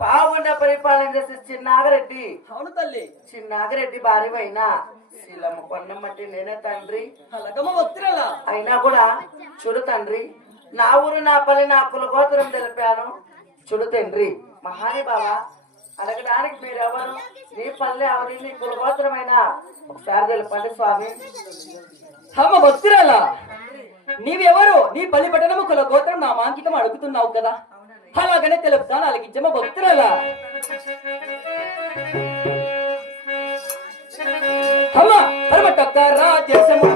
పావుగొండ పరిపాలన చేసే చిన్నాగరెడ్డి. అవును తల్లి. చిన్నాగరెడ్డి భార్యమైనా శీలమ్మ కొన్నమ్మటి నేనే తండ్రి. అయినా కూడా చూడు తండ్రి, నా ఊరు నా పల్లి నా కులగోత్రం తెలిపాను. చూడు తండ్రి మహాని బాబా, అడగడానికి మీరెవరు, నీ పల్లె ఎవరి, నీ కులగోత్రమైనా ఒకసారి తెలుపండి స్వామి. అమ్మ భక్తురాలా, నీవెవరు, నీ పల్లి పట్టణము కులగోత్రం నా మాంకితం అడుగుతున్నావు కదా, అలాగనే తెలుపుతాను. అలాగించమ్మ భక్తురాలా. అమ్మ పరమటొక్క రాజేశము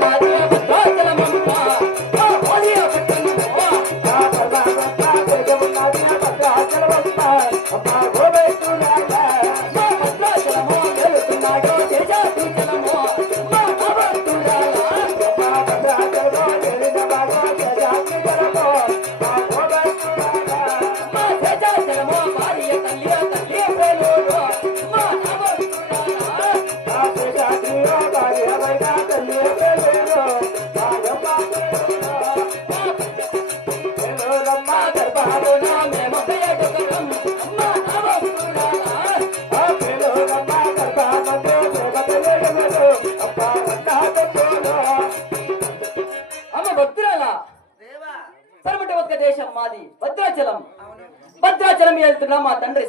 దేశం మాది భద్రాచలం. భద్రాచలం వెళ్తున్నా మా తండ్రి